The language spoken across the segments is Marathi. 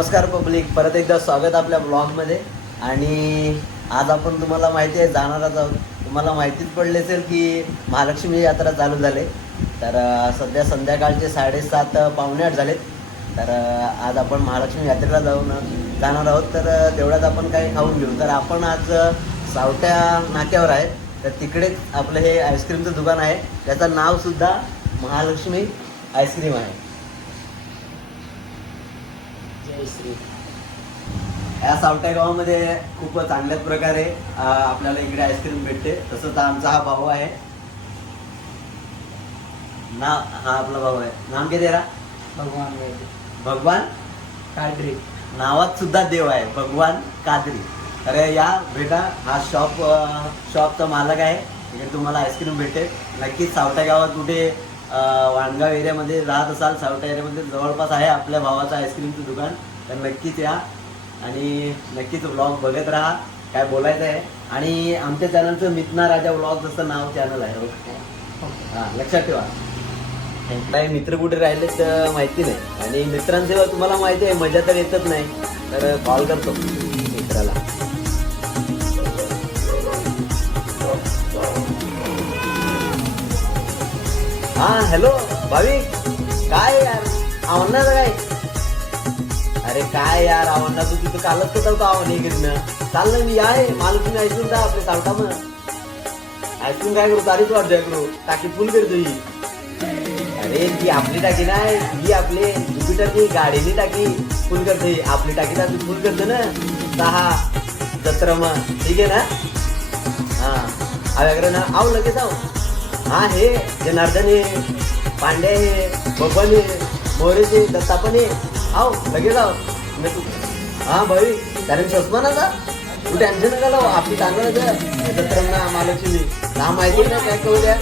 नमस्कार पब्लिक, परत एकदा स्वागत आपल्या ब्लॉगमध्ये. आणि आज आपण तुम्हाला माहिती आहे जाणारच आहोत. तुम्हाला माहितीच पडले असेल की महालक्ष्मी यात्रा चालू झाले. तर सध्या संध्याकाळचे 7:30 पावणे 8 झालेत. तर आज आपण महालक्ष्मी यात्रेला जाणार आहोत. तर तेवढ्यात आपण काही खाऊन घेऊ. तर आपण आज सावट्या नाक्यावर आहे. तर तिकडेच आपलं हे आईस्क्रीमचं दुकान आहे. त्याचं नावसुद्धा महालक्ष्मी आईस्क्रीम आहे. या सावट्या गावामध्ये खूप चांगल्याच प्रकारे आपल्याला इकडे आईस्क्रीम भेटते. तसंच आमचा हा भाऊ आहे ना, हा आपला भाऊ आहे. नाम काय तेरा? भगवान कादरी. नावात सुद्धा देव आहे, भगवान कादरी. अरे या बेटा, हा शॉपचा मालक आहे. इकडे तुम्हाला आईस्क्रीम भेटेल. नक्कीच सावट्या गावात कुठे वाणगाव एरियामध्ये राहत असाल, सावट्या एरियामध्ये जवळपास आहे आपल्या भावाचं आईस्क्रीमचं दुकान. तर नक्कीच या आणि नक्कीच व्लॉग बघत राहा. काय बोलायचं आहे. आणि आमच्या चॅनलचं मितना राजा व्लॉग जसं नाव चॅनल आहे. हां, लक्षात ठेवा. काही मित्र कुठे राहिले तर माहिती नाही. आणि मित्रांशिवाय तुम्हाला माहिती आहे मजा तर येतच नाही. तर कॉल करतो मित्राला. हां, हॅलो भाविक. काय यार आवडणार काय? अरे काय यार आवडणार, तू तिथं कालच तर होता आवड इकडनं. चाललं मी आहे महालक्ष्मी आईस्क्रीम का आपले चालता मग आईस्क्रीम काय करू, तारीच वाटतोय करू टाकी फुल करतो ही. अरे ती आपली टाकी नाही, ही आपली ज्युपिटरची गाडीनी टाकी फुल करते. आपली टाकी तर फुल करतो ना 6 जत्रा मग. ठीक आहे ना? हां वगैरे ना आव लगेच आव. हां हे जनार्दन आहे, पांड्या आहे, बबन आहे, मोरेचे दत्तापण आहे. आव लगेच आव. हां भाई कारण चष्मा ना तू टेन्शन नका लाव. आपली चांगलं जत्रा महालक्ष्मी ना माहिती ना काय करू द्या.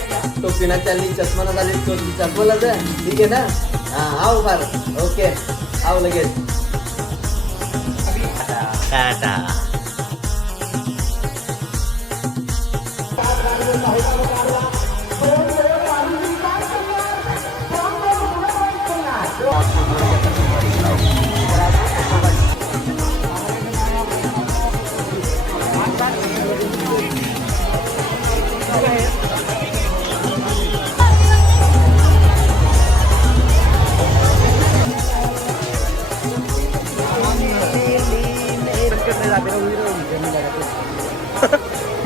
टोपीना चालली, चष्मा ना झाली, चष्माला जा. ठीक आहे ना? हां आव फार ओके. आव लगेच. टाटा.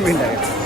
मिनट